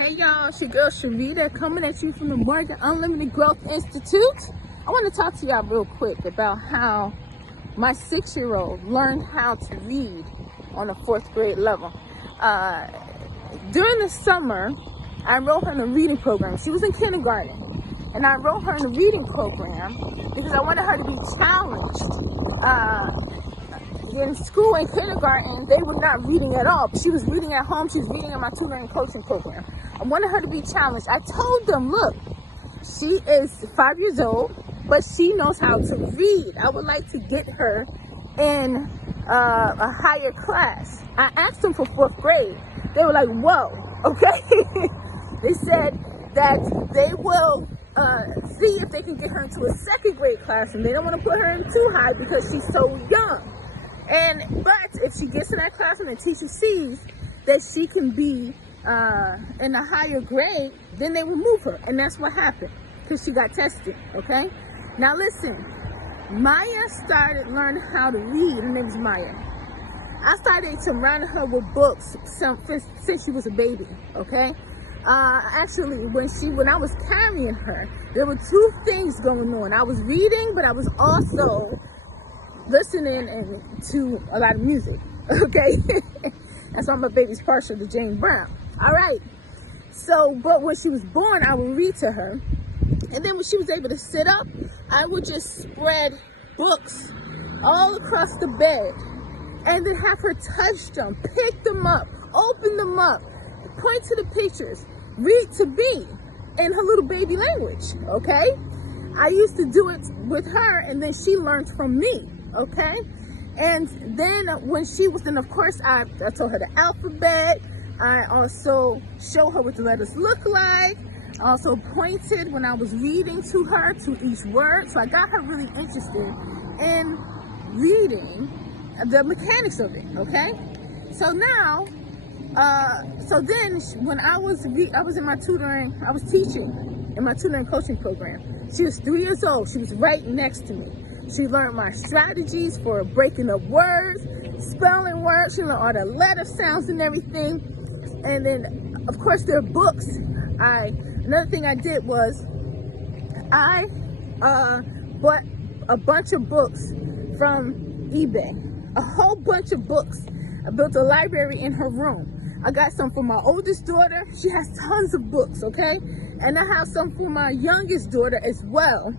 Hey y'all, it's your girl Sharita coming at you from the Morgan Unlimited Growth Institute. I want to talk to y'all real quick about how my 6-year-old learned how to read on a 4th grade level. During the summer, I enrolled her in a reading program. She was in kindergarten, and I enrolled her in a reading program because I wanted her to be challenged. In school and kindergarten, they were not reading at all. She was reading at home. She was reading in my tutoring and coaching program. I wanted her to be challenged. I told them, look, she is 5 years old, but she knows how to read. I would like to get her in a higher class. I asked them for 4th grade. They were like, whoa, okay. They said that they will see if they can get her into a 2nd grade class, and they don't want to put her in too high because she's so young. But if she gets in that class and the teacher sees that she can be in a higher grade, then they will move her. And that's what happened because she got tested, okay? Now listen, Maya started learning how to read. Her name is Maya. I started surrounding her with books since she was a baby, okay? Actually, when I was carrying her, there were 2 things going on. I was reading, but I was also listening to a lot of music, okay? That's why my baby's partial to Jane Brown. All right. So, but when she was born, I would read to her. And then when she was able to sit up, I would just spread books all across the bed and then have her touch them, pick them up, open them up, point to the pictures, read to me in her little baby language, okay? I used to do it with her, and then she learned from me. Okay, and then when she was in, of course, I told her the alphabet. I also showed her what the letters look like. I also pointed when I was reading to her to each word. So I got her really interested in reading the mechanics of it. Okay, so now, so then when I was in my tutoring, I was teaching in my tutoring coaching program. She was 3 years old. She was right next to me. She learned my strategies for breaking up words, spelling words. She learned all the letter sounds and everything. And then, of course, there are books. Another thing I did was I bought a bunch of books from eBay, a whole bunch of books. I built a library in her room. I got some for my oldest daughter. She has tons of books, okay? And I have some for my youngest daughter as well.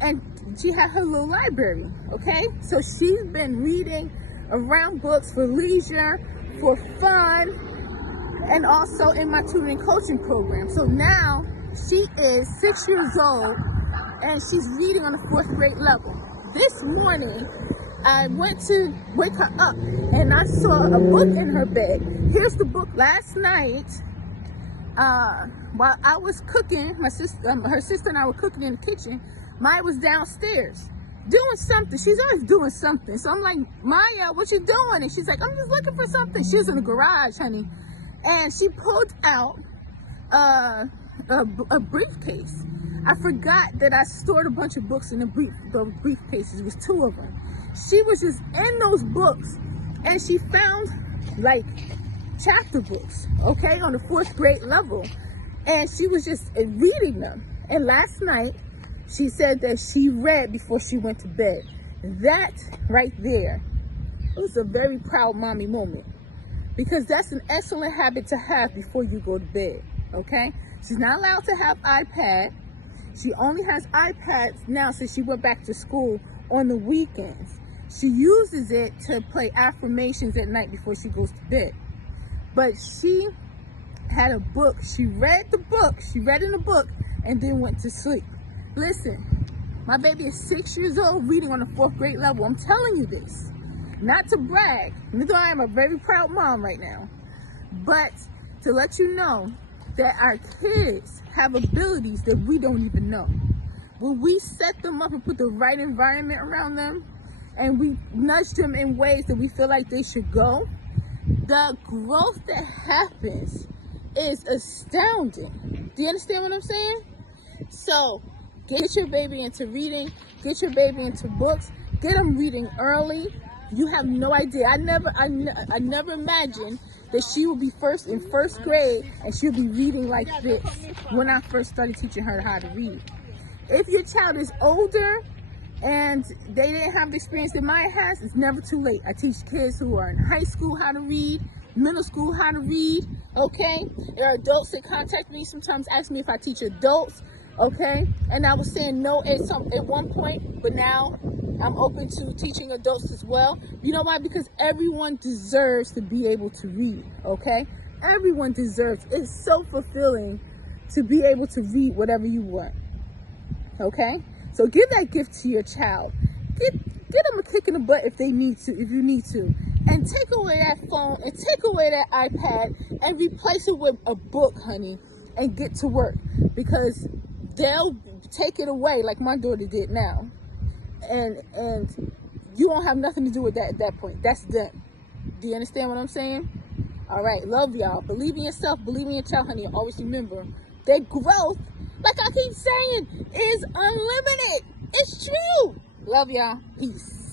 And she had her little library, okay? So she's been reading around books for leisure, for fun, and also in my tutoring coaching program. So now she is 6 years old and she's reading on the 4th grade level. This morning, I went to wake her up and I saw a book in her bed. Here's the book. Last night, while I was cooking, her sister and I were cooking in the kitchen, Maya was downstairs doing something. She's always doing something. So I'm like, Maya, what you doing? And she's like, I'm just looking for something. She was in the garage, honey. And she pulled out a briefcase. I forgot that I stored a bunch of books in the briefcases. It was 2 of them. She was just in those books and she found like chapter books, okay, on the 4th grade level. And she was just reading them. And last night, she said that she read before she went to bed. That right there was a very proud mommy moment, because that's an excellent habit to have before you go to bed, okay? She's not allowed to have iPad. She only has iPads now since she went back to school on the weekends. She uses it to play affirmations at night before she goes to bed. But she had a book. She read the book. She read in the book and then went to sleep. Listen, my baby is 6 years old reading on the 4th grade level. I'm telling you this, not to brag, even though I am a very proud mom right now, but to let you know that our kids have abilities that we don't even know. When we set them up and put the right environment around them and we nudge them in ways that we feel like they should go, the growth that happens is astounding. Do you understand what I'm saying? So, get your baby into reading, get your baby into books, get them reading early. You have no idea. I never imagined that she will be first in 1st grade and she'll be reading like this when I first started teaching her how to read. If your child is older and they didn't have the experience that Maya has, it's never too late. I teach kids who are in high school how to read, middle school how to read, okay? There are adults that contact me sometimes, ask me if I teach adults, okay? And I was saying no at one point, but now I'm open to teaching adults as well. You know why? Because everyone deserves to be able to read, okay? Everyone deserves. It's so fulfilling to be able to read whatever you want, okay? So give that gift to your child. Get them a kick in the butt if you need to. And take away that phone and take away that iPad and replace it with a book, honey, and get to work. Because they'll take it away like my daughter did now. And you don't have nothing to do with that at that point. That's them. Do you understand what I'm saying? All right, love y'all. Believe in yourself, believe in your child, honey. Always remember that growth, like I keep saying, is unlimited. It's true. Love y'all. Peace.